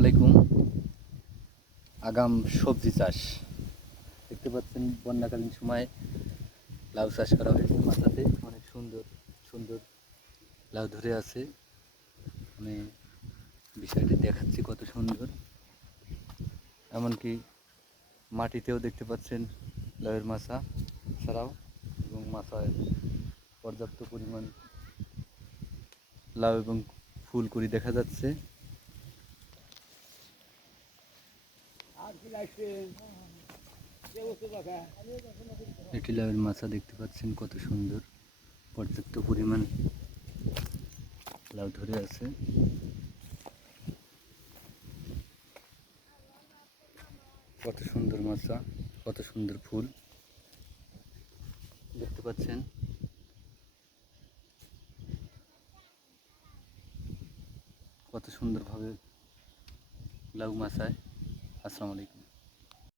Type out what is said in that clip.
আলাইকুম। আগাম সবজি চাষ দেখতে পাচ্ছেন, বন্যাকালীন সময় লাউ চাষ করা হয়েছে। মাথাতে অনেক সুন্দর সুন্দর লাউ ধরে আছে। আমি বিষয়টি দেখাচ্ছি কত সুন্দর। এমনকি মাটিতেও দেখতে পাচ্ছেন লাউয়ের মাছা ছাড়াও, এবং মাথায় পর্যাপ্ত পরিমাণ লাউ এবং ফুলকড়ি দেখা যাচ্ছে। এটি লাউয়ের মাছা দেখতে পাচ্ছেন কত সুন্দর, পর্যাপ্ত পরিমাণ লাউ ধরে আছে। কত সুন্দর মাছা, কত সুন্দর ফুল দেখতে পাচ্ছেন। কত সুন্দরভাবে লাউ মাছায়। আসসালামু আলাইকুম।